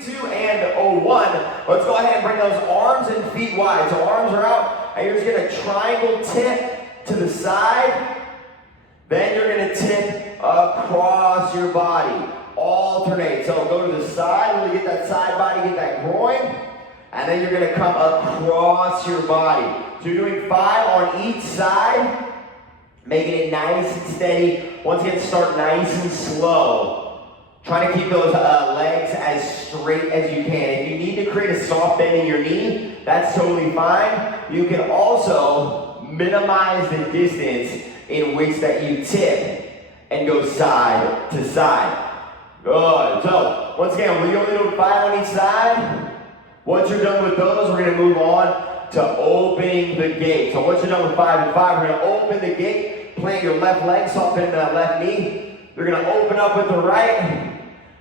3, 2, and 1. Let's go ahead and bring those arms and feet wide. So arms are out, and you're just gonna triangle tip to the side. Then you're gonna tip across your body. Alternate. So go to the side, really get that side body, get that groin. And then you're gonna come across your body. So you're doing 5 on each side, making it nice and steady. Once again, start nice and slow. Trying to keep those legs as straight as you can. If you need to create a soft bend in your knee, that's totally fine. You can also minimize the distance in which that you tip and go side to side. Good. So, once again, we only do 5 on each side. Once you're done with those, we're gonna move on to opening the gate. So once you're done with 5 and 5, we're gonna open the gate, plant your left leg, soft bend that left knee. You're gonna open up with the right,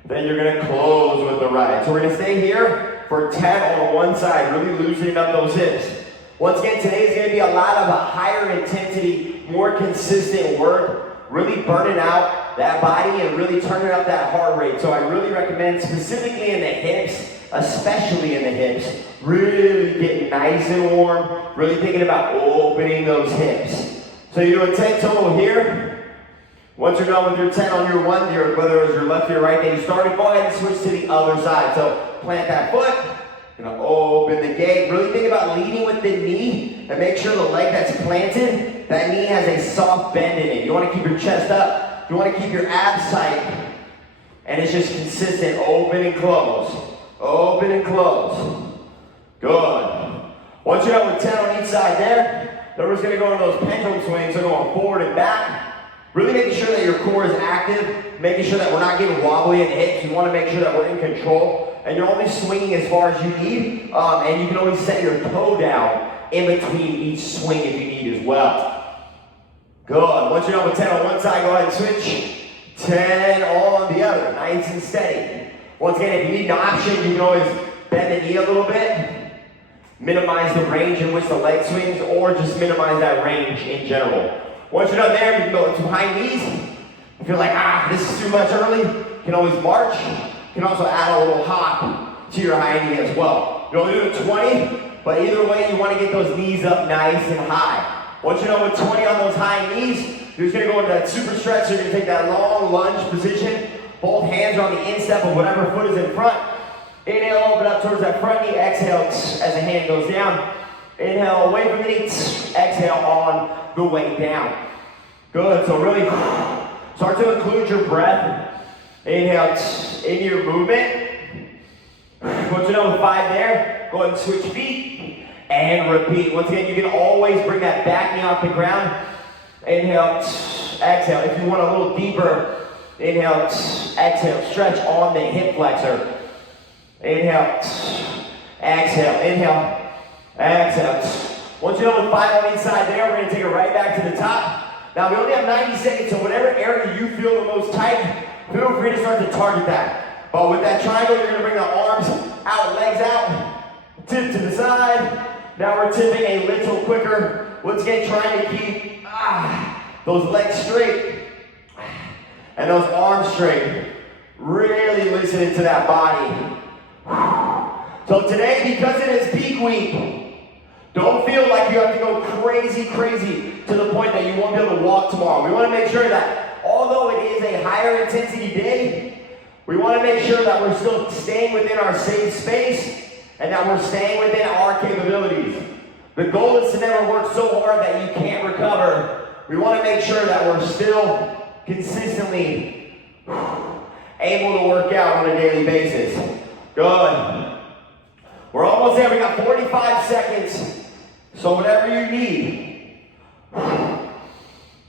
then you're gonna close with the right. So we're gonna stay here for 10 on one side, really loosening up those hips. Once again, today's gonna be a lot of a higher intensity, more consistent work, really burning out that body and really turning up that heart rate. So I really recommend, specifically in the hips, especially in the hips, really getting nice and warm, really thinking about opening those hips. So you're doing 10 total here. Once you're done with your 10 on your one, whether it was your left or your right that you started, go ahead and switch to the other side. So plant that foot, gonna open the gate. Really think about leading with the knee and make sure the leg that's planted, that knee has a soft bend in it. You wanna keep your chest up, you wanna keep your abs tight, and it's just consistent, open and close. Open and close. Good. Once you're done with 10 on each side there, then we're just gonna go into those pendulum swings, so going forward and back. Really making sure that your core is active, making sure that we're not getting wobbly in the hips. You wanna make sure that we're in control, and you're only swinging as far as you need, and you can always set your toe down in between each swing if you need as well. Good. Once you're done with 10 on one side, go ahead and switch. 10 on the other, nice and steady. Once again, if you need an option, you can always bend the knee a little bit, minimize the range in which the leg swings, or just minimize that range in general. Once you're done there, you can go to high knees. If you're like, this is too much early, you can always march. You can also add a little hop to your high knee as well. You only do it 20, but either way, you want to get those knees up nice and high. Once you're done with 20 on those high knees, you're just going to go into that super stretch. So you're going to take that long lunge position. Both hands are on the instep of whatever foot is in front. Inhale, open up towards that front knee. Exhale as the hand goes down. Inhale away from the knee. Exhale on the way down. Good. So really start to include your breath. Inhale into your movement. Once you're done with 5 there, go ahead and switch feet and repeat. Once again, you can always bring that back knee off the ground. Inhale, exhale. If you want a little deeper, inhale, exhale, stretch on the hip flexor. Inhale, exhale, inhale, exhale. Once you're done with 5 on each side there, we're gonna take it right back to the top. Now we only have 90 seconds, so whatever area you feel the most tight, feel free to start to target that. But with that triangle, you're gonna bring the arms out, legs out, tip to the side. Now we're tipping a little quicker. Once again, trying to keep those legs straight and those arms straight. Really listening to that body. So today, because it is peak week, don't feel like you have to go crazy to the point that you won't be able to walk tomorrow. We want to make sure that although it is a higher intensity day, we want to make sure that we're still staying within our safe space and that we're staying within our capabilities. The goal is to never work so hard that you can't recover. We want to make sure that we're still consistently able to work out on a daily basis. Good. We're almost there. We got 45 seconds. So whatever you need.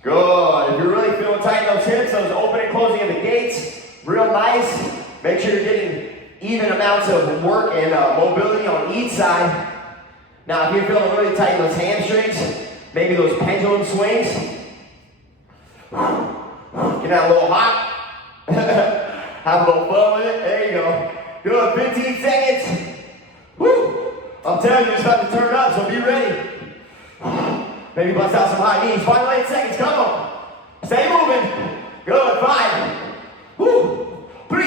Good. If you're really feeling tight in those hips, those open and closing of the gates, real nice. Make sure you're getting even amounts of work and mobility on each side. Now, if you're feeling really tight in those hamstrings, maybe those pendulum swings, get that little hop. Have a little fun with it. There you go. Good. 15 seconds. Woo! I'm telling you, it's about to turn up, so be ready. Maybe bust out some high knees. Final 8 seconds. Come on. Stay moving. Good. 5. Woo! 3,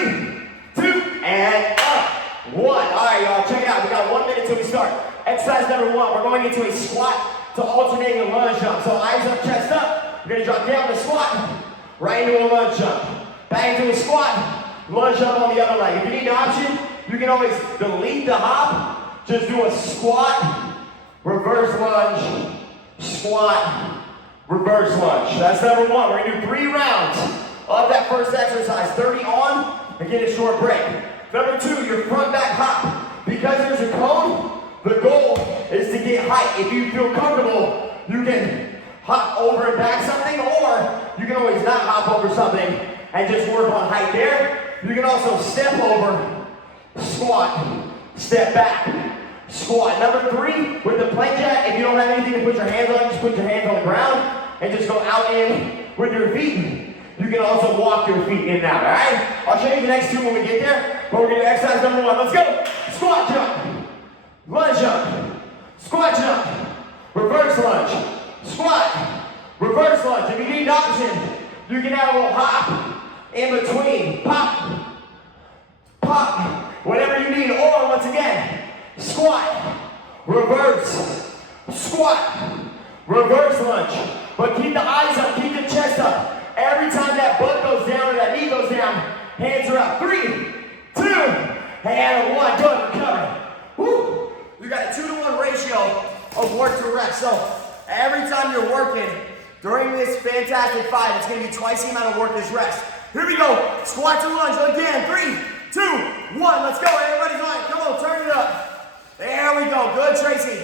2, and up. one. All right, y'all, check it out. We got 1 minute till we start. Exercise number one, we're going into a squat to alternating a lunge jump. So eyes up, chest up. You're gonna drop down to squat, right into a lunge jump. Back into a squat, lunge jump on the other leg. If you need an option, you can always delete the hop. Just do a squat, reverse lunge, squat, reverse lunge. That's number one. We're gonna do 3 rounds of that first exercise. 30 on, and get a short break. Number 2, your front back hop. Because there's a cone, the goal is to get height. If you feel comfortable, you can hop over and back something, or you can always not hop over something and just work on height there. You can also step over, squat, step back, squat. Number 3, with the plank jack, if you don't have anything to put your hands on, just put your hands on the ground and just go out in with your feet. You can also walk your feet in and out, all right? I'll show you the next 2 when we get there, but we're gonna do exercise number 1. Let's go. Squat jump, lunge jump, squat jump, reverse lunge, squat, reverse lunge. If you need an option, you can have a little hop in between. Pop, pop, whatever you need. Or once again, squat, reverse, squat, reverse lunge. But keep the eyes up, keep the chest up. Every time that butt goes down or that knee goes down, hands are up. 3, 2, and 1. Good, recover. Woo! You got a 2-to-1 ratio of work to rest. So every time you're working during this fantastic fight, it's going to be twice the amount of work as rest. Here we go. Squat to lunge again. 3, 2, 1. Let's go. Everybody's on it. Come on, turn it up. There we go. Good, Tracy.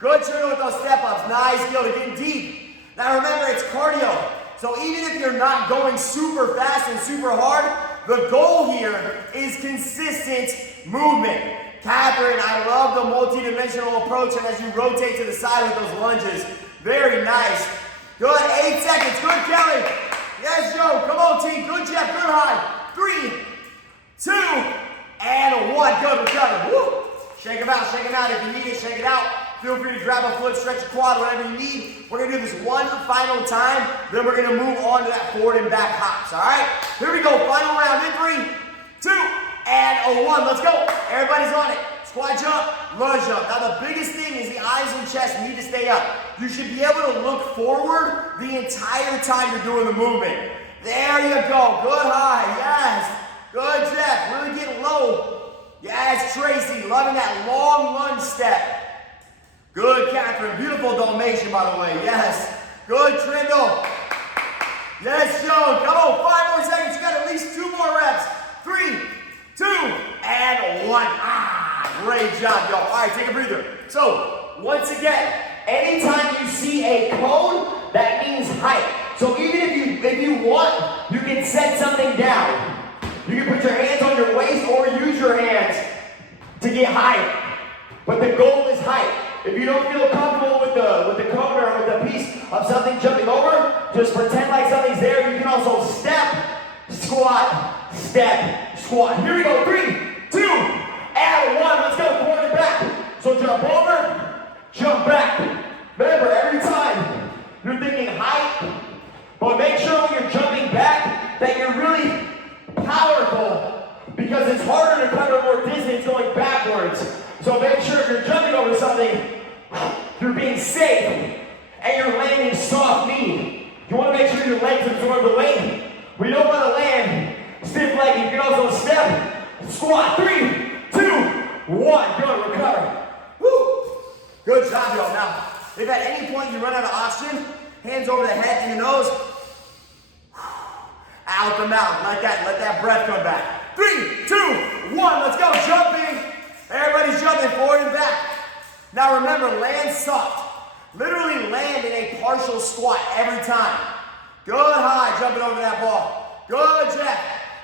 Good turn with those step-ups. Nice, skill to getting deep. Now remember, it's cardio. So even if you're not going super fast and super hard, the goal here is consistent movement. Catherine, I love the multi-dimensional approach, and as you rotate to the side with those lunges, very nice. Good, 8 seconds, good Kelly. Yes, Joe, come on team, good Jeff, good high. 3, 2, and 1, good, recover. Woo! Shake them out if you need it, shake it out. Feel free to grab a foot, stretch a quad, whatever you need. We're gonna do this one final time, then we're gonna move on to that forward and back hops, all right? Here we go, final round in 3, 2, and 1. Let's go. Everybody's on it. Squat jump, lunge jump. Now the biggest thing is the eyes and chest need to stay up. You should be able to look forward the entire time you're doing the movement. There you go, good high, yes. Good Jeff, really getting low. Yes, Tracy, loving that long lunge step. Good, Catherine. Beautiful Dalmatian, by the way. Yes. Good, Trindle. Yes, Joe. Come on. 5 more seconds. You got at least 2 more reps. 3, 2, and 1. Great job, y'all. All right, take a breather. So, once again, anytime you see a cone, that means height. So even if you want, you can set something down. You can put your hands on your waist or use your hands to get higher. But the goal is height. If you don't feel comfortable with the cone or with the piece of something jumping over, just pretend like something's there. You can also step, squat, step, squat. Here we go. 3, 2, and 1. Let's go. Forward and back. So jump over, jump back. Remember, every time you're thinking height, but make sure when you're jumping back that you're really powerful, because it's harder to cover more distance going backwards. So make sure if you're jumping over something, you're being safe and you're landing soft knee. You want to make sure your legs absorb the weight. We don't want to land stiff leg. You can also step, squat. 3, 2, 1. Good, recover. Woo. Good job, y'all. Now, if at any point you run out of oxygen, hands over the head and the nose, out the mouth. Let that breath come back. 3, 2, 1. Let's go. Jumping. Everybody's jumping forward and back. Now remember, land soft. Literally land in a partial squat every time. Good high, jumping over that ball. Good, Jeff.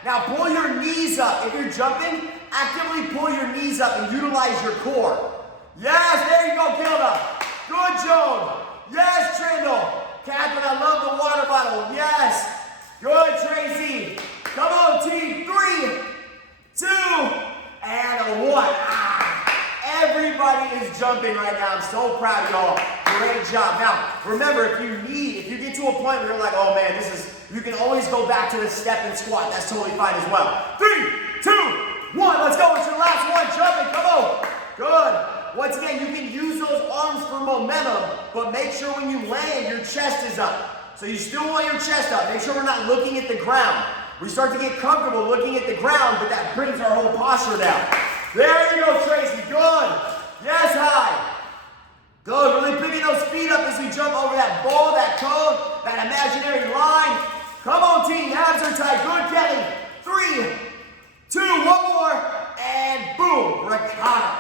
Now pull your knees up. If you're jumping, actively pull your knees up and utilize your core. Yes, there you go, Gilda. Good, Joan. Yes, Trindle. Catherine, I love the water bottle. Yes. Good, Tracy. Come on, team. 3, 2, and 1. Everybody is jumping right now. I'm so proud of y'all. Great job. Now, remember, if you get to a point where you're like, oh man, you can always go back to the step and squat. That's totally fine as well. 3, 2, 1. Let's go. It's your last one. but make sure when you land, your chest is up. So you still want your chest up. Make sure we're not looking at the ground. We start to get comfortable looking at the ground, but that brings our whole posture down. There you go, Tracy. Good. Yes, high. Good. Really picking those feet up as we jump over that ball, that cone, that imaginary line. Come on, team. Abs are tight. Good, Kelly. 3, 2, one more, and boom. Ricotta.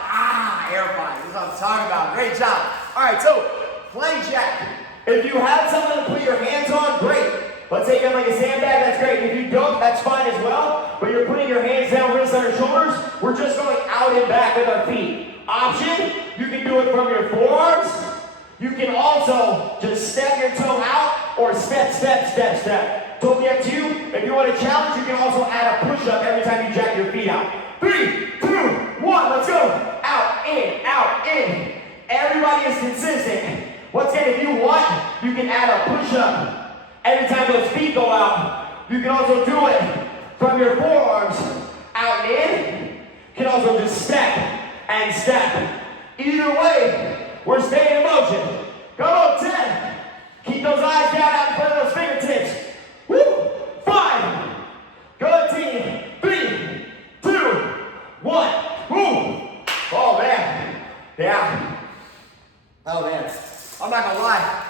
Air fight. This is what I'm talking about. Great job. All right, so plank jack. If you have something to put your hands on, great. Let's take it like a sandbag, that's great. If you don't, that's fine as well. But you're putting your hands down, wrists on your shoulders. We're just going out and back with our feet. Option, you can do it from your forearms. You can also just step your toe out or step, step, step, step. Totally up to you. If you want to challenge, you can also add a push-up every time you jack your feet out. 3, 2, 1, let's go. Out, in. Everybody is consistent. Once again, if you want, you can add a push-up. Every time those feet go out, you can also do it from your forearms out and in. You can also just step and step. Either way, we're staying in motion. Come on, 10. Keep those eyes down out in front of those fingertips. Woo! 5. Good, team. 3, 2, 1. Woo! Oh, man. Yeah. Oh, man. I'm not going to lie.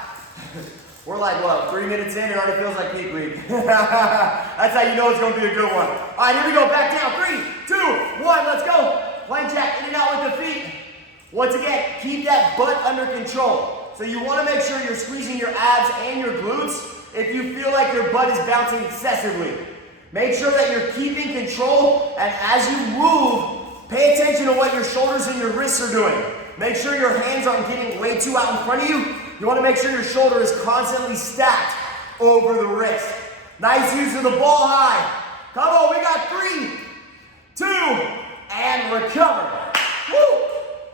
We're like, what, 3 minutes in, it already feels like peak week. That's how you know it's going to be a good one. All right, here we go, back down. 3, 2, 1, let's go. Plank jack, in and out with the feet. Once again, keep that butt under control. So you want to make sure you're squeezing your abs and your glutes if you feel like your butt is bouncing excessively. Make sure that you're keeping control, and as you move, pay attention to what your shoulders and your wrists are doing. Make sure your hands aren't getting way too out in front of you. You want to make sure your shoulder is constantly stacked over the wrist. Nice use of the ball high. Come on, we got 3, 2, and recover. Woo!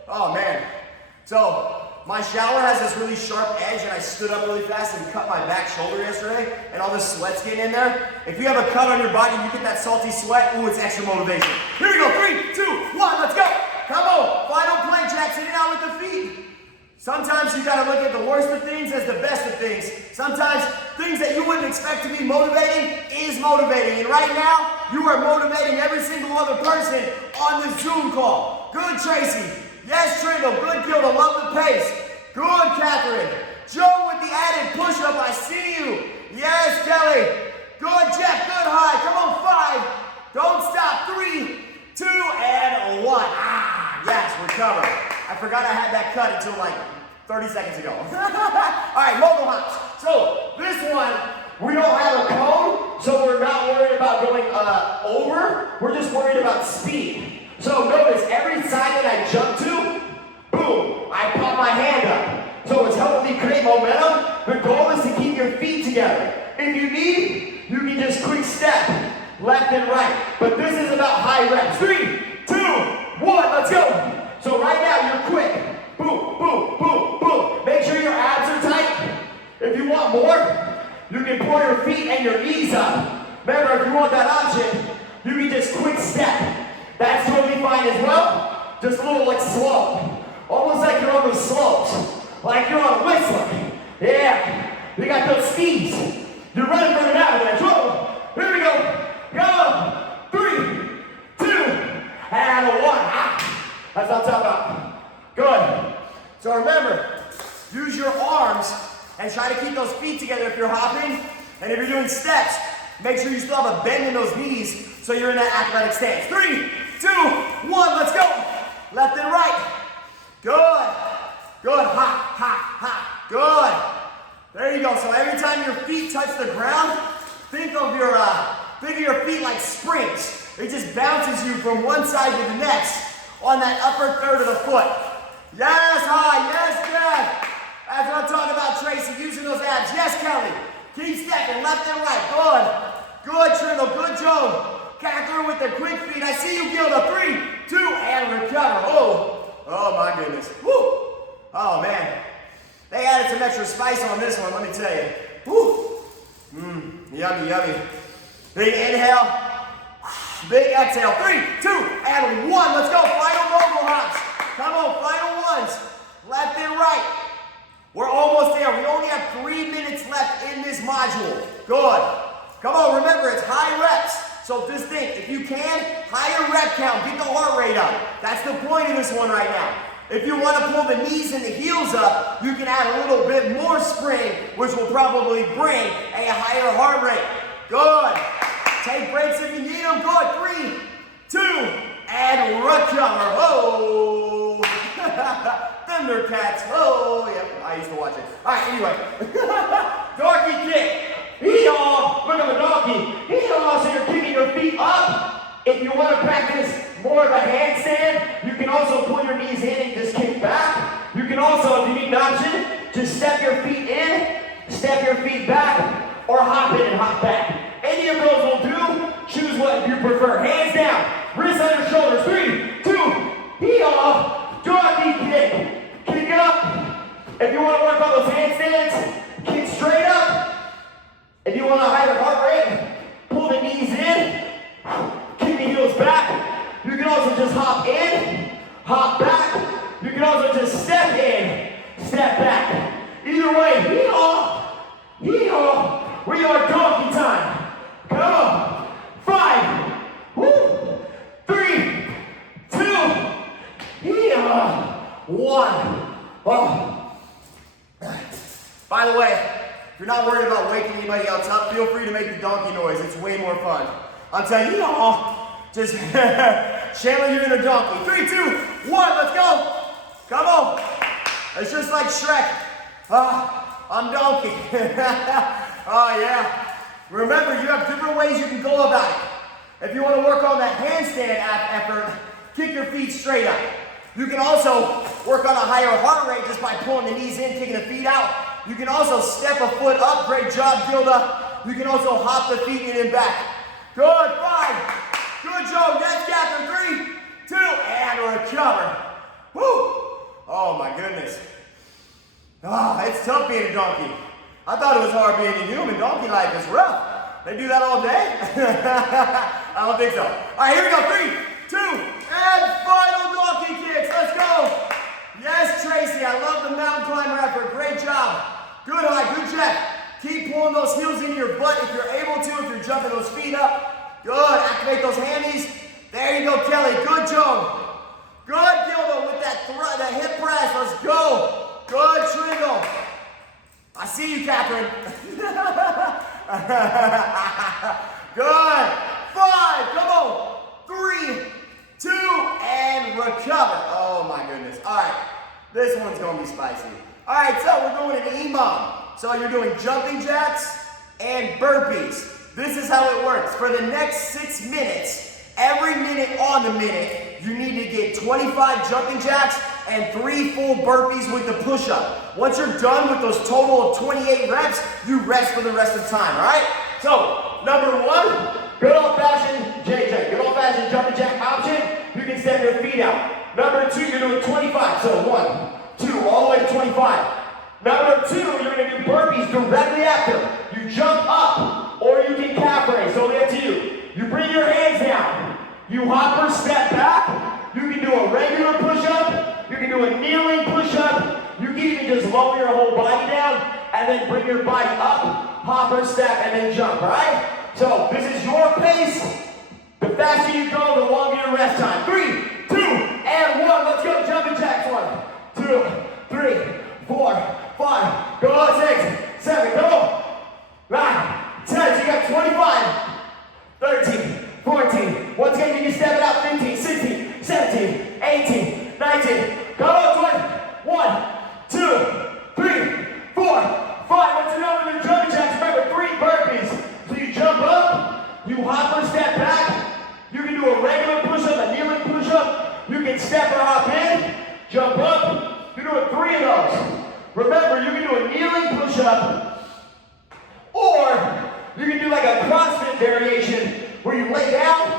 Oh, man. So, my shower has this really sharp edge, and I stood up really fast and cut my back shoulder yesterday, and all the sweat's getting in there. If you have a cut on your body and you get that salty sweat, ooh, it's extra motivation. Here we go, 3, 2, 1, let's go. Come on, final plank jacks, in and out with the feet. Sometimes you gotta look at the worst of things as the best of things. Sometimes things that you wouldn't expect to be motivating is motivating. And right now, you are motivating every single other person on this Zoom call. Good, Tracy. Yes, Trindle. Good, Gilda. Love the pace. Good, Catherine. Joe with the added push-up. I see you. Yes, Kelly. Good, Jeff. Good, high. Come on, 5. Don't stop. 3, 2, and 1. Yes, recover. I forgot I had that cut until like 30 seconds ago. All right, mogul hops. So this one, we don't have a cone, so we're not worried about going over. We're just worried about speed. So notice every side that I jump to, boom, I pop my hand up. So it's helping me create momentum. The goal is to keep your feet together. If you need, you can just quick step left and right. But this is about high reps. 3, 2, 1, let's go. So right now, you're quick. Boom, boom, boom, boom. Make sure your abs are tight. If you want more, you can pull your feet and your knees up. Remember, if you want that option, you can just quick step. That's totally fine as well. Just a little like slow. Almost like you're on the slopes. Like you're on a Whistler. Yeah. You got those skis. You're running from an avalanche. Whoa. Here we go. Go. 3, 2, and 1. That's what I'm talking about. Good. So remember, use your arms and try to keep those feet together if you're hopping. And if you're doing steps, make sure you still have a bend in those knees so you're in that athletic stance. 3, 2, 1, let's go. Left and right. Good. Good. Hop, hop, hop. Good. There you go. So every time your feet touch the ground, think of your feet like springs. It just bounces you from one side to the next on that upper third of the foot. Yes, high. Yes, Jeff. That's what I'm talking about, Tracy. Using those abs. Yes, Kelly. Keep stepping left and right. Good. Good, Trindle. Good, Joe. Catherine with the quick feet. I see you, Gilda. 3, 2, and recover. Oh my goodness. Woo. Oh, man. They added some extra spice on this one, let me tell you. Woo. Yummy, yummy. Big inhale. Big exhale. 3, 2, and 1. Let's go. Final mogul hops. Come on, final ones. Left and right. We're almost your heart rate up. That's the point of this one right now. If you want to pull the knees and the heels up, you can add a little bit more spring, which will probably bring a higher heart rate. Good. Take breaks if you need them. Good. 3, 2, and recover. Oh. Thundercats. Oh, yeah. I used to watch it. All right, anyway. Donkey kick. Hee-haw. Look at the donkey. Hee-haw. So you're kicking your feet up. If you want to practice more of a handstand, you can also pull your knees in and just kick back. You can also, if you need an option, just step your feet in, step your feet back, or hop in and hop back. Any of those will do. Choose what you prefer. Hands down. Wrists on your shoulders. 3, 2, hee-haw. Donkey kick. Kick up. If you want to work on those handstands, kick straight up. If you want a higher heart rate, pull the knees in. Kick the heels back. You can also just hop in, hop back. You can also just step in, step back. Either way, hee-haw, hee-haw. We are donkey time. Come on. 5, 3, 2, hee-haw, 1. Oh. By the way, if you're not worried about waking anybody else up, feel free to make the donkey noise. It's way more fun. I'm telling you, just Chandler, you're in a donkey. 3, 2, 1, let's go. Come on. It's just like Shrek. I'm donkey. Oh, yeah. Remember, you have different ways you can go about it. If you want to work on that handstand effort, kick your feet straight up. You can also work on a higher heart rate just by pulling the knees in, kicking the feet out. You can also step a foot up. Great job, Gilda. You can also hop the feet in and back. Good. 5. Good job. Next, Catherine. 3, 2, and recover. Woo. Oh, my goodness. It's tough being a donkey. I thought it was hard being a human. Donkey life is rough. They do that all day? I don't think so. All right, here we go. 3, 2, and final donkey kicks. Let's go. Yes, Tracy. I love the mountain climber effort. Great job. Good high. Good check. Keep pulling those heels into your butt if you're able to, if you're jumping those feet up. Good. Activate those hammies. There you go, Kelly. Good job. Good, Gilda, with that hip press. Let's go. Good, Tringle. I see you, Catherine. Good. 5. Come on. 3, 2, and recover. Oh, my goodness. All right. This one's going to be spicy. All right, so we're going to EMOM. So you're doing jumping jacks and burpees. This is how it works. For the next 6 minutes, every minute on the minute, you need to get 25 jumping jacks and 3 full burpees with the push-up. Once you're done with those total of 28 reps, you rest for the rest of the time, all right? So, number 1, good old-fashioned JJ, good old-fashioned jumping jack option. You can step your feet out. Number 2, you're doing 25. So 1, 2, all the way to 25. Number 2, you're going to do burpees directly after. You jump up, or you can calf raise, totally up to you. You bring your hands down. You hop or step back. You can do a regular push-up. You can do a kneeling push-up. You can even just lower your whole body down, and then bring your body up, hop or step, and then jump, all right? So this is your pace. The faster you go, the longer your rest time. 3, 2, and 1. Let's go, jumping jacks. 1, 2, 3, 4, 5, go 6, 7, go 9, 10, so you got 25, 13, 14, once again you can step it out, 15, 16, 17, 18, 19, go 20, 1, 2, 3, 4, 5, once you're done with your jumping jacks, remember 3 burpees, so you jump up, you hop or step back, you can do a regular push-up, a kneeling push-up, you can step or hop in, jump up, you're doing 3 of those. Remember, you can do a kneeling push-up, or you can do like a CrossFit variation where you lay down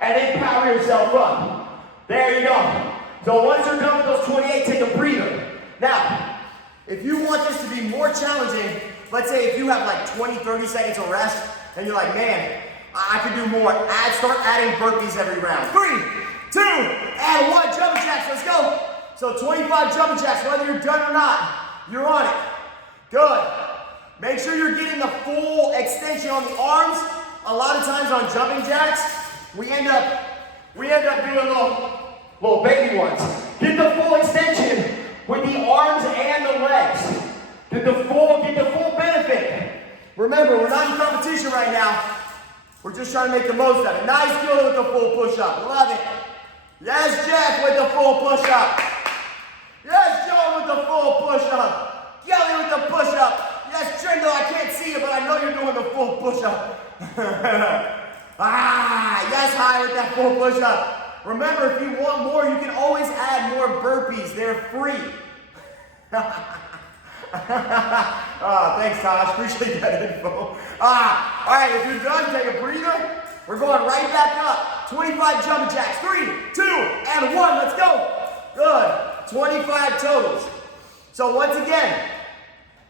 and then power yourself up. There you go. So once you're done with those 28, take a breather. Now, if you want this to be more challenging, let's say if you have like 20, 30 seconds of rest, and you're like, man, I could do more. Start adding burpees every round. 3, 2, and 1. Jumping jacks, let's go. So 25 jumping jacks, whether you're done or not. You're on it. Good. Make sure you're getting the full extension on the arms. A lot of times on jumping jacks, we end up we end up doing little baby ones. Get the full extension with the arms and the legs. Get the full benefit. Remember, we're not in competition right now. We're just trying to make the most of it. Nice Gilda with the full push-up. Love it. Yes, Jack with the full push-up. Yes, Joe with the full push-up. Kelly with the push-up. Yes, Trindle, I can't see you, but I know you're doing the full push-up. Yes, High with that full push-up. Remember, if you want more, you can always add more burpees. They're free. Thanks, Taj. Appreciate that info. All right, if you're done, take a breather. We're going right back up. 25 jumping jacks. 3, 2, and 1. Let's go. Good. 25 totals. So once again,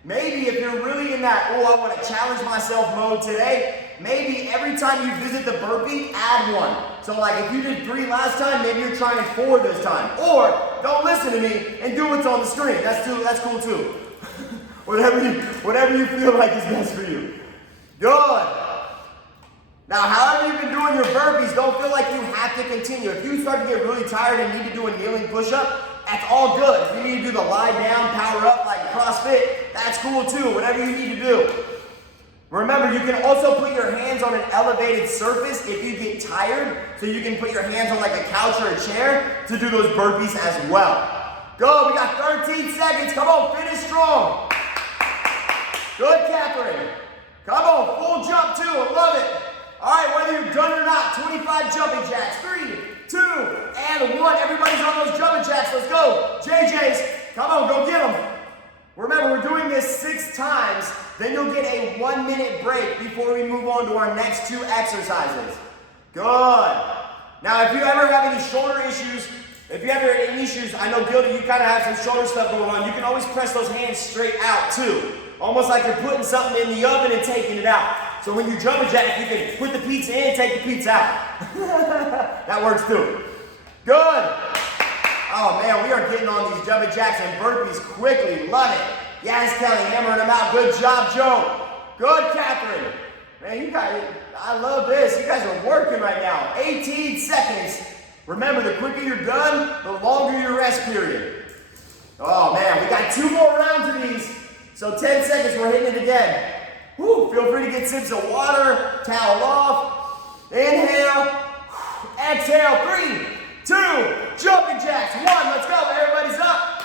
maybe if you're really in that, I want to challenge myself mode today, maybe every time you visit the burpee, add one. So like if you did 3 last time, maybe you're trying 4 this time. Or don't listen to me and do what's on the screen. That's cool too. whatever you feel like is best for you. Good. Now, however you've been doing your burpees, don't feel like you have to continue. If you start to get really tired and need to do a kneeling push-up, that's all good. If you need to do the lie down, power up like CrossFit, that's cool too, whatever you need to do. Remember, you can also put your hands on an elevated surface if you get tired, so you can put your hands on like a couch or a chair to do those burpees as well. Go, we got 13 seconds. Come on, finish strong. Good, Catherine. Come on, full jump too, I love it. All right, whether you're done or not, 25 jumping jacks. 3, 2, and 1. Everybody's on those jumping jacks. Let's go. JJ's, come on, go get them. Remember, we're doing this 6 times. Then you'll get a 1-minute break before we move on to our next 2 exercises. Good. Now, if you ever have any shoulder issues, I know, Gilda, you kind of have some shoulder stuff going on. You can always press those hands straight out, too. Almost like you're putting something in the oven and taking it out. So when you jump a jack, you can put the pizza in and take the pizza out. That works too. Good. Oh man, we are getting on these jumping jacks and burpees quickly. Love it. Yes, Kelly, hammering them out. Good job, Joe. Good, Catherine. Man, you guys, I love this. You guys are working right now. 18 seconds. Remember, the quicker you're done, the longer your rest period. Oh man, we got 2 more rounds of these. So 10 seconds, we're hitting it again. Woo, feel free to get sips of water, towel off. Inhale, exhale, 3, 2, jumping jacks. 1, let's go, everybody's up.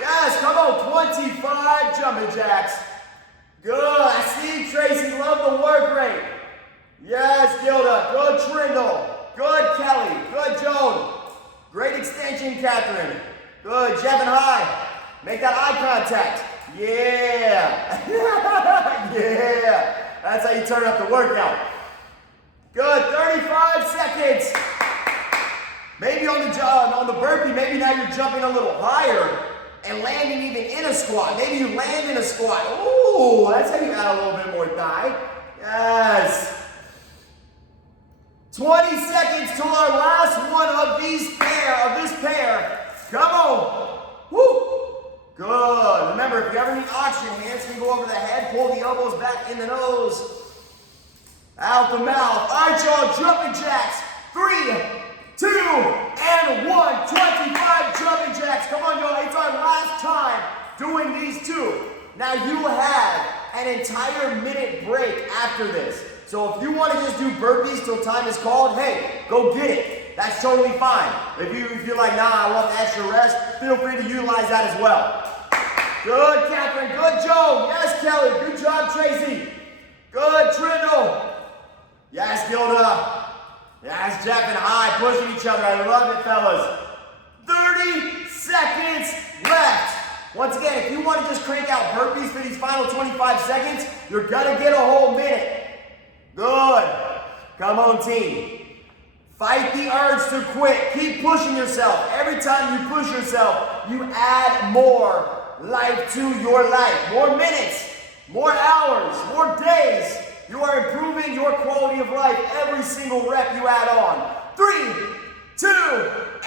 Yes, come on, 25 jumping jacks. Good, I see Tracy, love the work rate. Yes, Gilda, good Trindle. Good Kelly, good Joan. Great extension, Catherine. Good, Jeff and High. Make that eye contact. Yeah. Yeah. That's how you turn up the workout. Good. 35 seconds. Maybe on the burpee, maybe now you're jumping a little higher and landing even in a squat. Maybe you land in a squat. Ooh, that's how you add a little bit more thigh. Yes. 20 seconds till our last one of this pair. Come on. Woo. Good. Remember, if you ever need oxygen, hands can go over the head, pull the elbows back in the nose, out the mouth. All right, y'all, jumping jacks. 3, 2, and 1. 25 jumping jacks. Come on, y'all. It's our last time doing these 2. Now, you have an entire minute break after this. So if you want to just do burpees till time is called, hey, go get it. That's totally fine. If you're like, nah, I want the extra rest, feel free to utilize that as well. Good, Catherine. Good, Joe. Yes, Kelly. Good job, Tracy. Good, Trindle. Yes, Gilda. Yes, Jeff and High pushing each other. I love it, fellas. 30 seconds left. Once again, if you want to just crank out burpees for these final 25 seconds, you're going to get a whole minute. Good. Come on, team. Fight the urge to quit. Keep pushing yourself. Every time you push yourself, you add more life to your life. More minutes, more hours, more days. You are improving your quality of life every single rep you add on. 3, 2,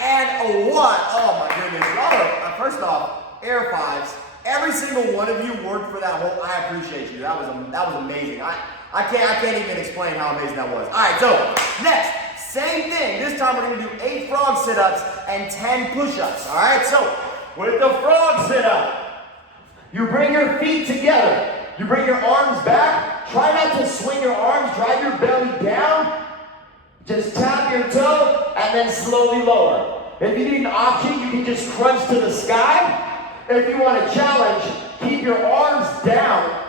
and 1. Oh my goodness. Y'all, first off, air fives. Every single one of you worked for that whole, I appreciate you. That was amazing. I can't even explain how amazing that was. All right, so next, Same thing. This time we're going to do 8 frog sit-ups and 10 push-ups. All right, so With the frog sit-up, you bring your feet together. You bring your arms back. Try not to swing your arms. Drive your belly down. Just tap your toe and then slowly lower. If you need an option, you can just crunch to the sky. If you want a challenge, keep your arms down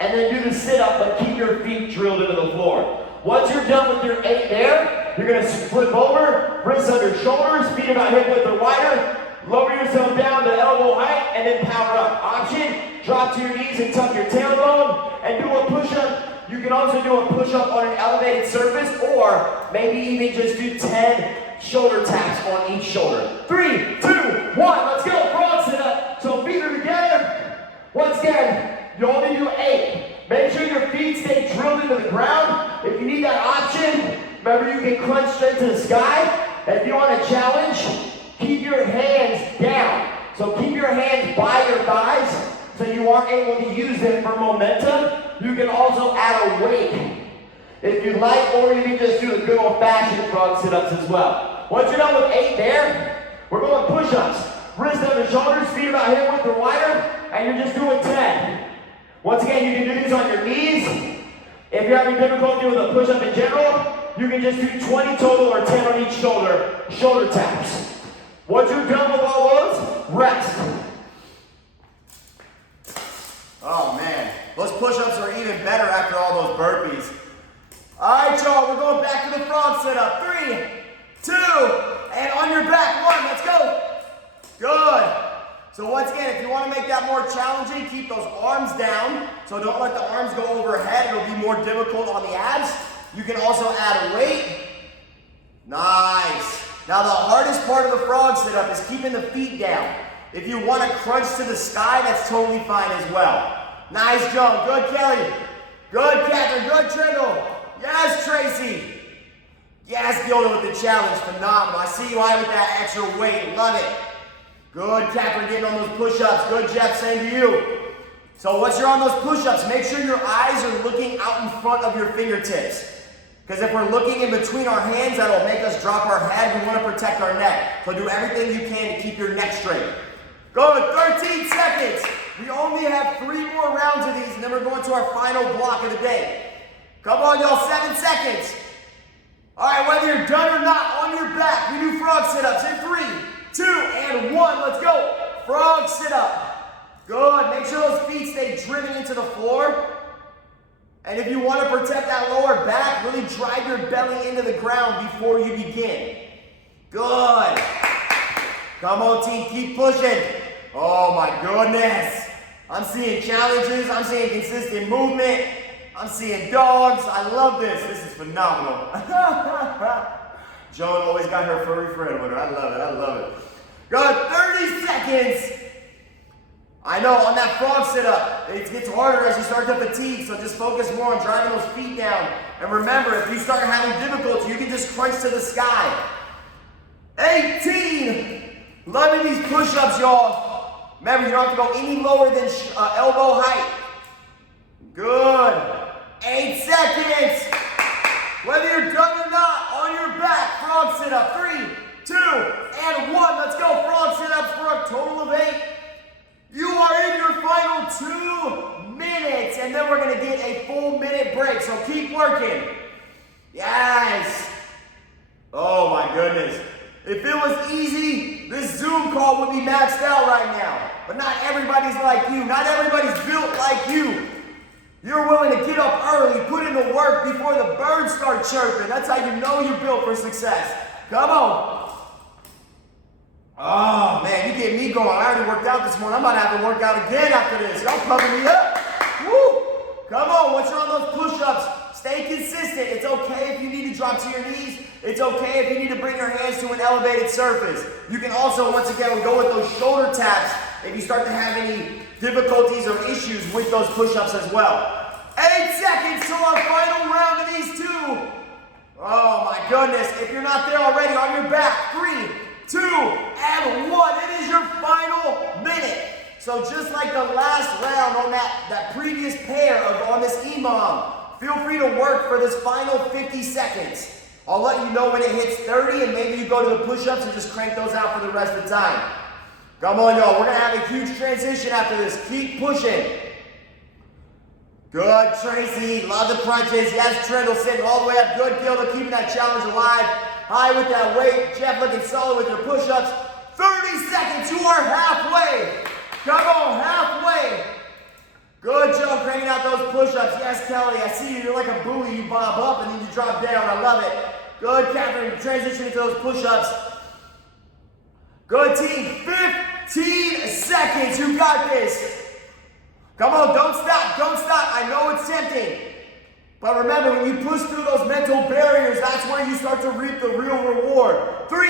and then do the sit-up, but keep your feet drilled into the floor. Once you're done with your 8 there, you're gonna flip over, wrists under shoulders, feet about hip width or wider, lower yourself down to elbow height, and then power up. Option, drop to your knees and tuck your tailbone, and do a push-up. You can also do a push-up on an elevated surface, or maybe even just do 10 shoulder taps on each shoulder. 3, 2, 1, let's go, frog sit-up. So feet are together. Once again, you only do 8. Make sure your feet stay drilled into the ground. If you need that option, remember you can crunch straight to the sky. If you want a challenge, keep your hands down. So keep your hands by your thighs so you aren't able to use them for momentum. You can also add a weight if you'd like, or you can just do the good old-fashioned frog sit-ups as well. Once you're done with 8 there, we're going push-ups. Wrists under shoulders, feet about hip width or wider, and you're just doing 10. Once again, you can do these on your knees. If you're having difficulty with a push-up in general, you can just do 20 total or 10 on each shoulder taps. Once you're done with all those, rest. oh man, those push-ups are even better after all those burpees. All right, y'all, we're going back to the frog sit-up. 3, 2, and on your back, 1, let's go. Good. So once again, if you want to make that more challenging, keep those arms down. So don't let the arms go overhead. It'll be more difficult on the abs. You can also add a weight. Nice. Now the hardest part of the frog sit-up is keeping the feet down. If you want to crunch to the sky, that's totally fine as well. Nice jump. Good, Kelly. Good, Catherine. Good, Trindle. Yes, Tracy. Yes, Gilda with the challenge. Phenomenal. I see you high with that extra weight. Love it. Good, Catherine, getting on those push-ups. Good, Jeff, same to you. So once you're on those push-ups, make sure your eyes are looking out in front of your fingertips. Because if we're looking in between our hands, that'll make us drop our head. We want to protect our neck. So do everything you can to keep your neck straight. Good, 13 seconds. We only have 3 more rounds of these, and then we're going to our final block of the day. Come on, y'all, 7 seconds. All right, whether you're done or not, on your back, we do frog sit-ups in 3, 2, and 1. Let's go. Frog sit-up. Good. Make sure those feet stay driven into the floor. And if you want to protect that lower back, really drive your belly into the ground before you begin. Good. Come on, team. Keep pushing. Oh, my goodness. I'm seeing challenges. I'm seeing consistent movement. I'm seeing dogs. I love this. This is phenomenal. Joan always got her furry friend with her. I love it. I love it. Good. 30 seconds. I know, on that frog sit-up, it gets harder as you start to fatigue, so just focus more on driving those feet down. And remember, if you start having difficulty, you can just crunch to the sky. 18. Loving these push-ups, y'all. Remember, you don't have to go any lower than elbow height. Good. 8 seconds. Whether you're done or not, on your back, frog sit-up. 3, 2, and 1. Let's go. Frog sit-ups for a total of 8. You are in your final 2 minutes, and then we're going to get a full minute break, so keep working. Yes. Oh, my goodness. If it was easy, this Zoom call would be maxed out right now. But not everybody's like you. Not everybody's built like you. You're willing to get up early, put in the work before the birds start chirping. That's how you know you're built for success. Come on. Oh, man, you get me going. I already worked out this morning. I'm about to have to work out again after this. Y'all pumping me up. Woo! Come on, once you're on those push-ups, stay consistent. It's okay if you need to drop to your knees. It's okay if you need to bring your hands to an elevated surface. You can also, once again, go with those shoulder taps if you start to have any difficulties or issues with those push-ups as well. 8 seconds till our final round of these 2. Oh, my goodness. If you're not there already, on your back, 3, 2, and 1. It is your final minute. So just like the last round on that previous pair on this EMOM, feel free to work for this final 50 seconds. I'll let you know when it hits 30 and maybe you go to the push-ups and just crank those out for the rest of the time. Come on, y'all. We're going to have a huge transition after this. Keep pushing. Good, Tracy. Love the crunches. Yes, Trindle sitting all the way up. Good, Gilda, keeping that challenge alive. High with that weight. Jeff looking solid with your push-ups. 30 seconds. You are halfway. Come on, halfway. Good, Joe, cranking out those push-ups. Yes, Kelly, I see you. You're like a buoy. You bob up and then you drop down. I love it. Good, Catherine. Transitioning to those push-ups. Good, team. 15 seconds. You got this. Come on, don't stop. Don't stop. I know it's tempting. But remember, when you push through those mental barriers, that's where you start to reap the real reward. 3,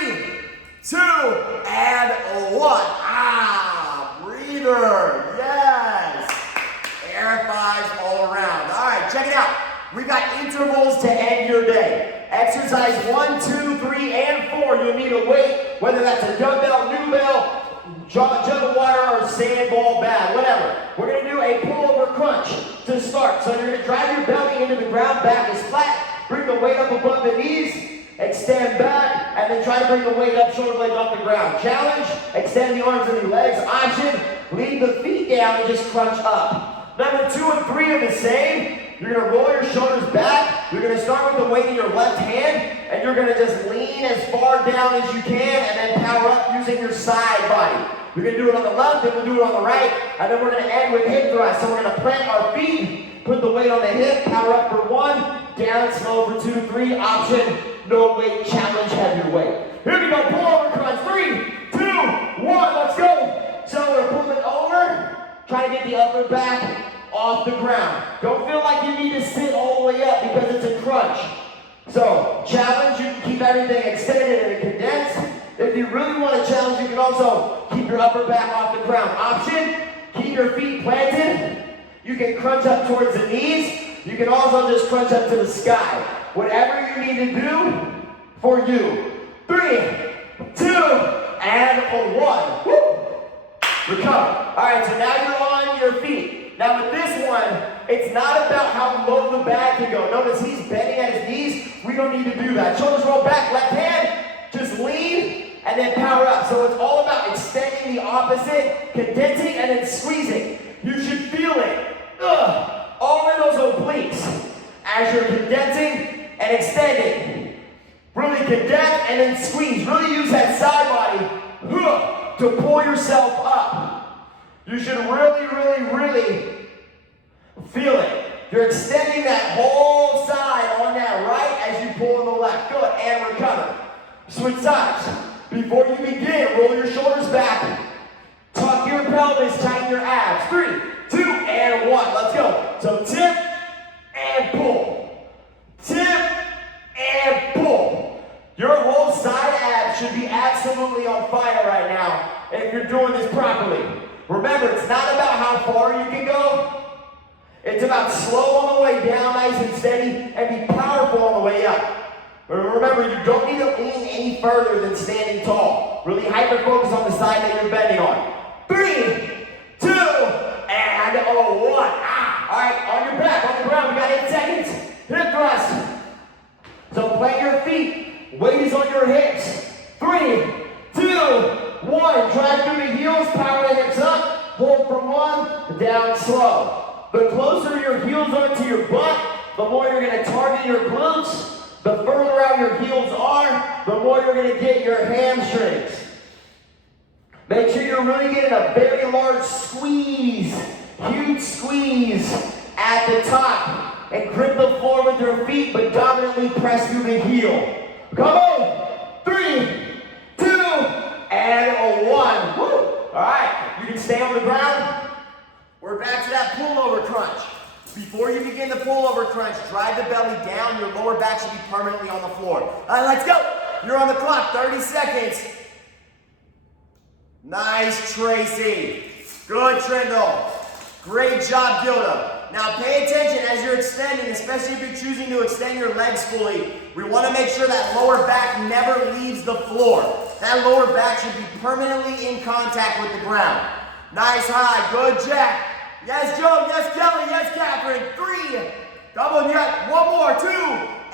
2, and 1. Breather. Yes. Air 5s all around. All right, check it out. We've got intervals to end your day. Exercise 1, 2, 3, and 4. You'll need a weight, whether that's a dumbbell, new bell, jug of water, or sandball bag, whatever. We're going to do a pullover crunch to start. So you're going to drive your belly into the ground, back is flat, bring the weight up above the knees, extend back, and then try to bring the weight up, shoulder blades off the ground. Challenge, extend the arms and the legs. Option, leave the feet down and just crunch up. Number 2 and 3 are the same. You're going to roll your shoulders back. You're going to start with the weight in your left hand, and you're going to just lean as far down as you can, and then power up using your side body. We're going to do it on the left, then we'll do it on the right, and then we're going to end with hip thrust. So we're going to plant our feet, put the weight on the hip, power up for 1, down slow for 2, 3. Option, no weight, challenge, heavier weight. Here we go, pull over crunch. 3, 2, 1, let's go. So we're pulling over, trying to get the upper back off the ground. Don't feel like you need to sit all the way up because it's a crunch. So, challenge, you can keep everything extended and condensed. If you really want to challenge, you can also keep your upper back off the ground. Option, keep your feet planted. You can crunch up towards the knees. You can also just crunch up to the sky. Whatever you need to do for you. 3, 2, and 1. Woo! Recover. All right, so now you're on your feet. Now with this one, it's not about how low the bag can go. Notice he's bending at his knees. We don't need to do that. Shoulders roll back, left hand, just lean, and then power up. So it's all about extending the opposite, condensing, and then squeezing. You should feel it. All in those obliques as you're condensing and extending. Really condense and then squeeze. Really use that side body to pull yourself up. You should really, really, really feel it. You're extending that whole side on that right as you pull on the left. Good, and recover. Switch sides. Before you begin, roll your shoulders back. Tuck your pelvis, tighten your abs. 3, 2, and 1. Let's go. So tip and pull. Tip and pull. Your whole side abs should be absolutely on fire right now if you're doing this properly. Remember, it's not about how far you can go. It's about slow on the way down, nice and steady, and be powerful on the way up. Remember, you don't need to lean any further than standing tall. Really hyper-focus on the side that you're bending on. 3, 2, and 1. All right, on your back, on the ground, we got 8 seconds. Hip thrust. So plant your feet. Weight is on your hips. 3, 2, 1, drive through the heels, power the hips up, hold for 1, down slow. The closer your heels are to your butt, the more you're going to target your glutes. The further out your heels are, the more you're going to get your hamstrings. Make sure you're really getting a very large squeeze, huge squeeze at the top. And grip the floor with your feet, but dominantly press through the heel. Come on! 3, 2, and 1. Woo! All right, you can stay on the ground. We're back to that pullover crunch. Before you begin the pullover crunch, drive the belly down. Your lower back should be permanently on the floor. All right, let's go. You're on the clock, 30 seconds. Nice, Tracy. Good, Trindle. Great job, Gilda. Now pay attention as you're extending, especially if you're choosing to extend your legs fully. We want to make sure that lower back never leaves the floor. That lower back should be permanently in contact with the ground. Nice high, good Jack. Yes, Joe, yes, Kelly, yes, Catherine. 3, come on, you got 1 more, 2,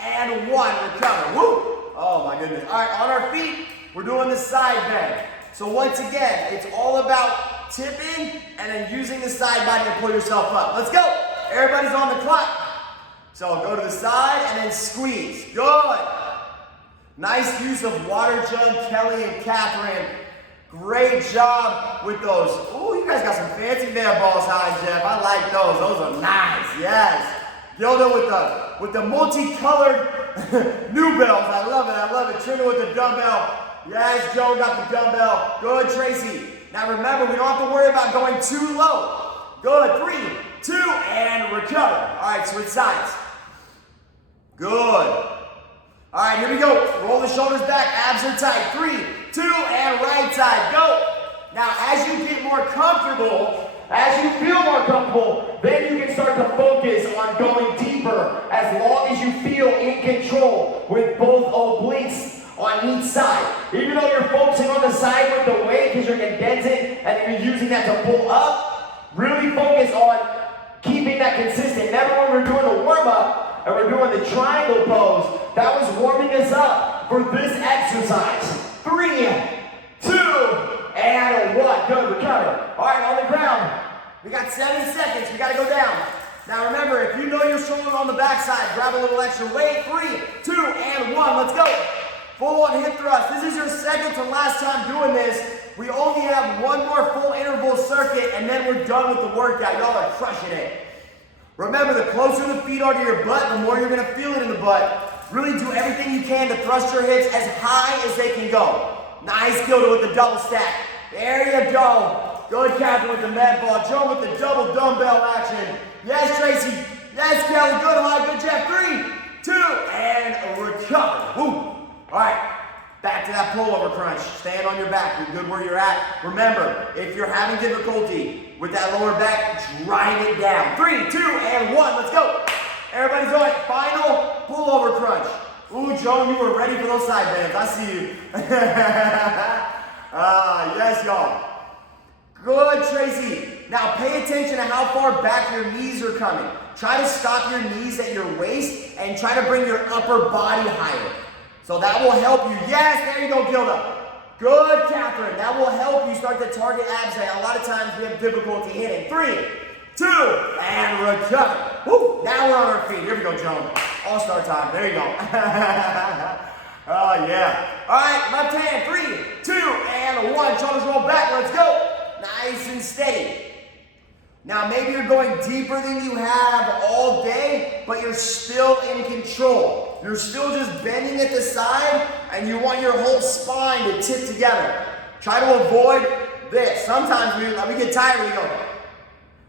and 1. Recover. Woo! Oh my goodness. All right, on our feet, we're doing the side bend. So once again, it's all about tipping and then using the side body to pull yourself up. Let's go. Everybody's on the clock. So go to the side and then squeeze. Good. Nice use of water jug, Kelly and Catherine. Great job with those. Ooh, you guys got some fancy bad balls high, Jeff. I like those. Those are nice. Yes. Gilda with the multicolored new bells. I love it. I love it. Trina with the dumbbell. Yes, Joe got the dumbbell. Good, Tracy. Now remember, we don't have to worry about going too low. Good. 3, 2, and recover. All right, switch sides. Good. All right, here we go. Roll the shoulders back. Abs are tight. 3, 2, and right side. Go. Now, as you get more comfortable, as you feel more comfortable, then you can start to focus on going deeper as long as you feel in control with both obliques on each side. Even though you're focusing on the side with the weight because you're condensing and then you're using that to pull up, really focus on keeping that consistent. Remember when we're doing the warm-up and we're doing the triangle pose, that was warming us up for this exercise. 3, 2, and 1. Good, recover. All right, on the ground. We got 7 seconds. We got to go down. Now remember, if you know you're strong on the backside, grab a little extra weight. 3, 2, and 1. Let's go. Full on hip thrust. This is your second to last time doing this. We only have one more full interval circuit, and then we're done with the workout. Y'all are crushing it. Remember, the closer the feet are to your butt, the more you're going to feel it in the butt. Really do everything you can to thrust your hips as high as they can go. Nice, Gilda with the double stack. There you go. Good, Catherine with the med ball. Joe with the double dumbbell action. Yes, Tracy. Yes, Kelly. Good, high. Good, Jeff. 3, 2, and recover. Woo. All right. Back to that pullover crunch. Stand on your back. You're good where you're at. Remember, if you're having difficulty with that lower back, drive it down. 3, 2, and 1. Let's go. Everybody's on it. Final pullover crunch. Ooh, Joan, you were ready for those side bends. I see you. Yes, y'all. Good, Tracy. Now pay attention to how far back your knees are coming. Try to stop your knees at your waist and try to bring your upper body higher. So that will help you. Yes, there you go, Gilda. Good, Catherine. That will help you start to target abs that a lot of times we have difficulty hitting. 3, 2, and recover. Woo. Now we're on our feet. Here we go, Joan. All-star time. There you go. Oh, yeah. All right, left hand. 3, 2, and 1. Shoulders roll back. Let's go. Nice and steady. Now, maybe you're going deeper than you have all day, but you're still in control. You're still just bending at the side, and you want your whole spine to tip together. Try to avoid this. Sometimes we get tired, we go,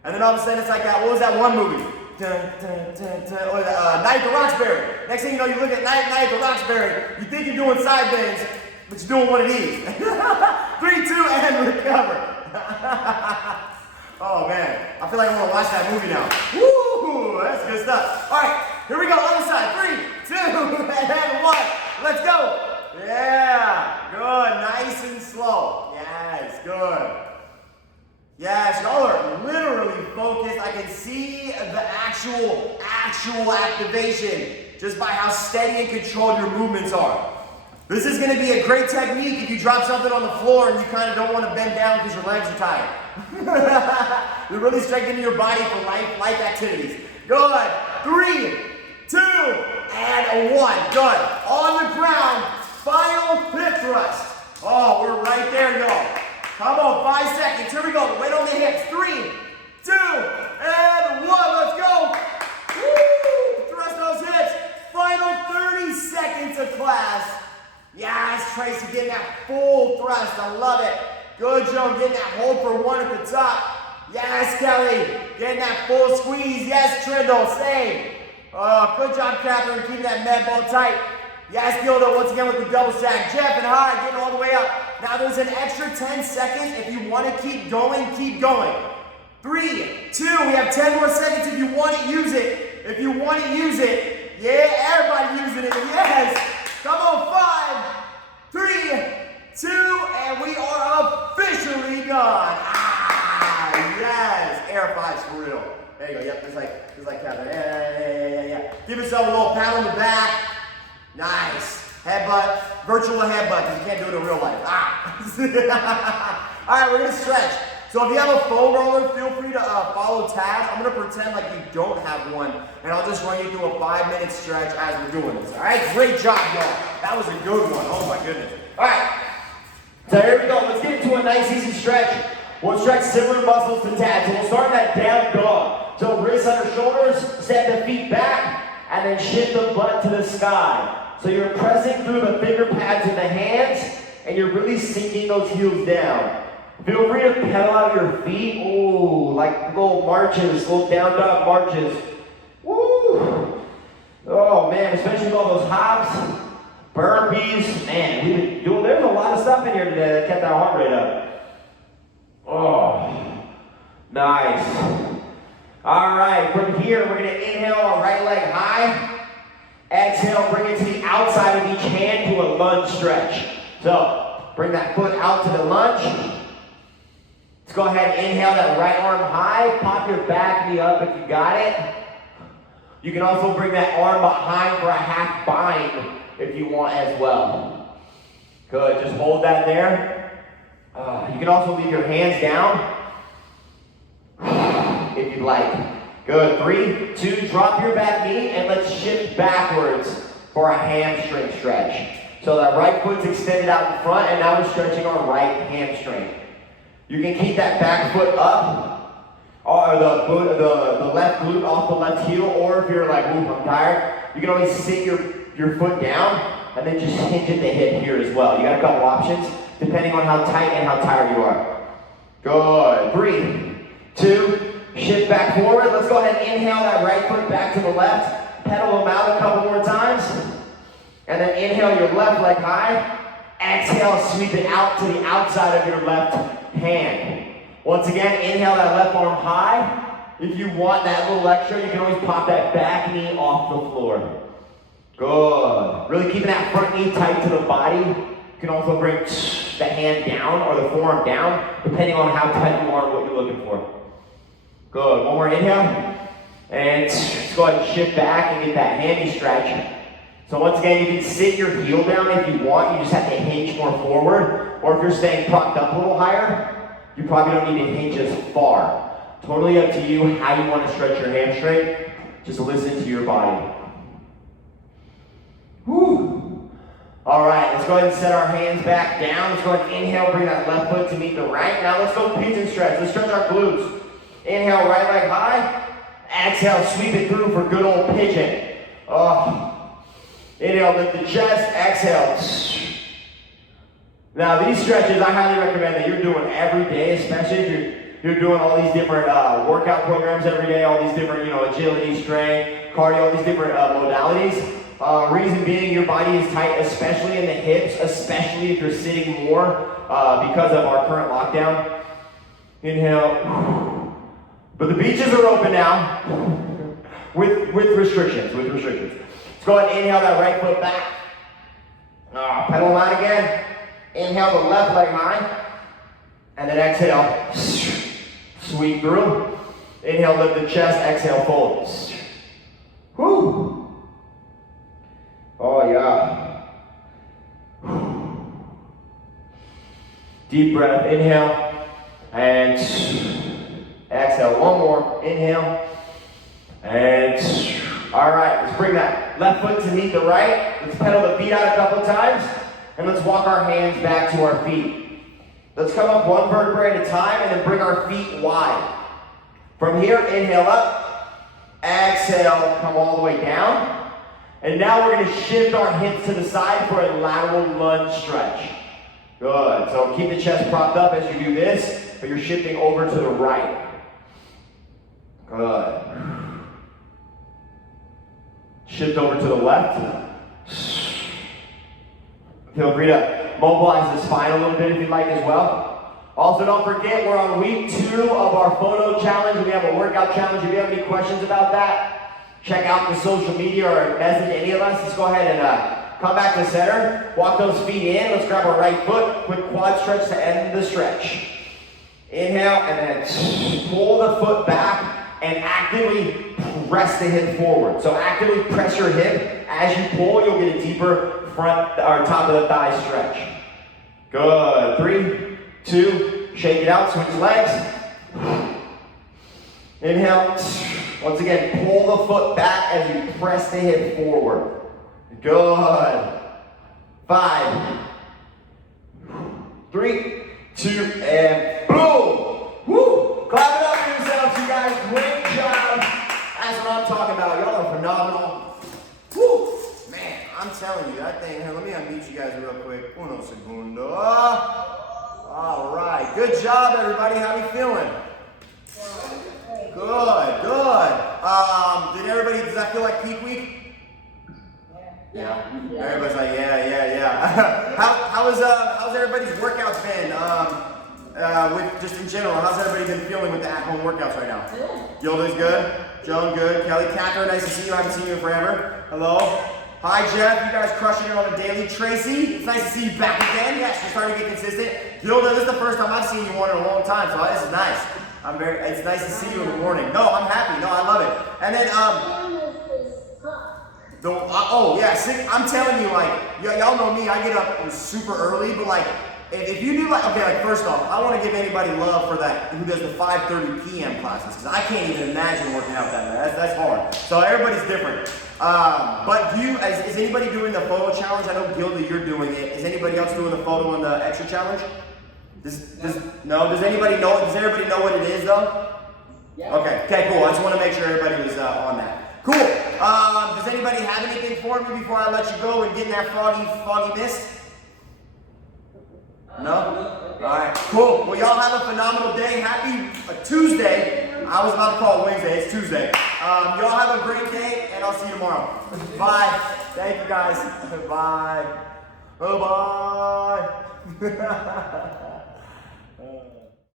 and then all of a sudden it's like that. What was that one movie? Night at the Roxbury. Next thing you know, you look at Night at the Roxbury. You think you're doing side bends, but you're doing one of these. 3, 2, and recover. Oh man, I feel like I want to watch that movie now. Woo, that's good stuff. All right, here we go, other side. 3, 2, and 1. Let's go. Yeah, good, nice and slow. Yes, good. Yes, y'all are literally focused. I can see the actual activation just by how steady and controlled your movements are. This is going to be a great technique if you drop something on the floor and you kind of don't want to bend down because your legs are tired. You're really strengthening your body for life activities. Good. 3, 2, and 1. Good. On the ground, final hip thrust. Oh, we're right there, y'all. Come on, 5 seconds. Here we go. Weight on the hips. 3, 2, and 1. Let's go. Woo! Thrust those hips. Final 30 seconds of class. Yes, Tracy, getting that full thrust. I love it. Good, Joe, getting that hold for 1 at the top. Yes, Kelly, getting that full squeeze. Yes, Trindle, same. Good job, Catherine, keeping that med ball tight. Yes, Gilda, once again with the double stack. Jeff and High getting all the way up. Now there's an extra 10 seconds. If you want to keep going, keep going. 3, 2, we have 10 more seconds. If you want it, use it. If you want to use it. Yeah, everybody using it. Yes. Come on, 5, 3, 2, and we are officially done. Yes, air fives for real. There you go. Yep, just like Kevin. Yeah. Give yourself a little pat on the back. Nice. Headbutt. Virtual headbutt, because you can't do it in real life. All right, we're gonna stretch. So if you have a foam roller, feel free to follow Taj. I'm gonna pretend like you don't have one, and I'll just run you through a 5-minute stretch as we're doing this. All right, great job, y'all. That was a good one. Oh my goodness. All right. So here we go. Let's get into a nice easy stretch. We'll stretch similar muscles to Taj. So we'll start in that down dog. So wrists under shoulders, step the feet back, and then shift the butt to the sky. So you're pressing through the finger pads of the hands, and you're really sinking those heels down. Feel free to pedal out your feet. Ooh, like little marches, little down dog marches. Woo! Oh man, especially with all those hops, burpees. Man, we've been doing, there's a lot of stuff in here today that kept that heart rate up. Oh, nice. All right, from here, we're gonna inhale our right leg high. Exhale, bring it to the outside of each hand to a lunge stretch. So, bring that foot out to the lunge. Let's go ahead and inhale that right arm high. Pop your back knee up if you got it. You can also bring that arm behind for a half bind if you want as well. Good, just hold that there. You can also leave your hands down if you'd like. Good, 3, 2, drop your back knee and let's shift backwards for a hamstring stretch. So that right foot's extended out in front and now we're stretching our right hamstring. You can keep that back foot up, or the left glute off the left heel, or if you're like, ooh, I'm tired, you can always sit your foot down and then just hinge at the hip here as well. You got a couple options depending on how tight and how tired you are. Good. 3, 2, shift back forward. Let's go ahead and inhale that right foot back to the left. Pedal them out a couple more times. And then inhale your left leg high. Exhale, sweep it out to the outside of your left hand. Once again, inhale that left arm high. If you want that little extra, you can always pop that back knee off the floor. Good. Really keeping that front knee tight to the body. You can also bring the hand down or the forearm down, depending on how tight you are and what you're looking for. Good. One more inhale. And let's go ahead and shift back and get that handy stretch. So once again, you can sit your heel down if you want. You just have to hinge more forward. Or if you're staying propped up a little higher, you probably don't need to hinge as far. Totally up to you how you want to stretch your hamstring. Just listen to your body. Whew. All right, let's go ahead and set our hands back down. Let's go ahead and inhale, bring that left foot to meet the right. Now let's go pigeon stretch. Let's stretch our glutes. Inhale, right leg high. Exhale, sweep it through for good old pigeon. Oh. Inhale, lift the chest. Exhale. Now these stretches, I highly recommend that you're doing every day, especially if you're doing all these different workout programs every day, all these different, agility, strength, cardio, all these different modalities. Reason being, your body is tight, especially in the hips, especially if you're sitting more because of our current lockdown. Inhale. But the beaches are open now with restrictions, Let's go ahead and inhale that right foot back. Pedal them out again. Inhale the left leg high. And then exhale. Sweep through. Inhale, lift the chest. Exhale, fold. Whoo. Oh, yeah. Deep breath. Inhale. And exhale. One more. Inhale. And all right, let's bring that left foot to meet the right. Let's pedal the feet out a couple times. And let's walk our hands back to our feet. Let's come up one vertebrae at a time and then bring our feet wide. From here, inhale up. Exhale, come all the way down. And now we're going to shift our hips to the side for a lateral lunge stretch. Good. So keep the chest propped up as you do this, but you're shifting over to the right. Good. Shift over to the left. Feel free to mobilize the spine a little bit if you'd like as well. Also, don't forget, we're on week 2 of our photo challenge. We have a workout challenge. If you have any questions about that, check out the social media or message any of us. Let's go ahead and come back to center. Walk those feet in. Let's grab our right foot. Quick quad stretch to end the stretch. Inhale, and then pull the foot back. and actively press the hip forward. So actively press your hip. As you pull, you'll get a deeper front or top of the thigh stretch. Good. 3, 2, shake it out, switch legs. Inhale. Once again, pull the foot back as you press the hip forward. Good. 5, 3, 2, and boom! Woo! Clap it up for yourselves, you guys. Great job. That's what I'm talking about. Y'all are phenomenal. Woo! Man, I'm telling you, that thing, here, let me unmute you guys real quick. Uno segundo. All right. Good job, everybody. How you feeling? Good, good. Did everybody, does that feel like peak week? Yeah. Everybody's like, yeah. How's everybody's workouts been? With just in general, how's everybody been feeling with the at-home workouts right now? Good. Gilda's good. Joan, good. Kelly, Catherine, nice to see you. I haven't seen you in forever. Hello. Hi, Jeff. You guys crushing it on the daily. Tracy, it's nice to see you back again. Yes, you're starting to get consistent. Gilda, this is the first time I've seen you one in a long time, so this is nice. It's nice to see you in the morning. No, I'm happy. No, I love it. And then, I'm telling you, like, y'all know me, I get up super early, but like, if you do like, okay, like first off, I want to give anybody love for that, who does the 5:30 p.m. classes, because I can't even imagine working out that late. That's hard. So everybody's different. But is anybody doing the photo challenge? I know, Gilda, you're doing it. Is anybody else doing the photo and the extra challenge? Does everybody know what it is though? Yeah. Okay, cool. I just want to make sure everybody was on that. Cool. Does anybody have anything for me before I let you go and get in that foggy mist? No? Alright, cool. Well, y'all have a phenomenal day. Happy Tuesday. I was about to call it Wednesday. It's Tuesday. Y'all have a great day, and I'll see you tomorrow. Bye. Thank you, guys. Bye. Bye-bye.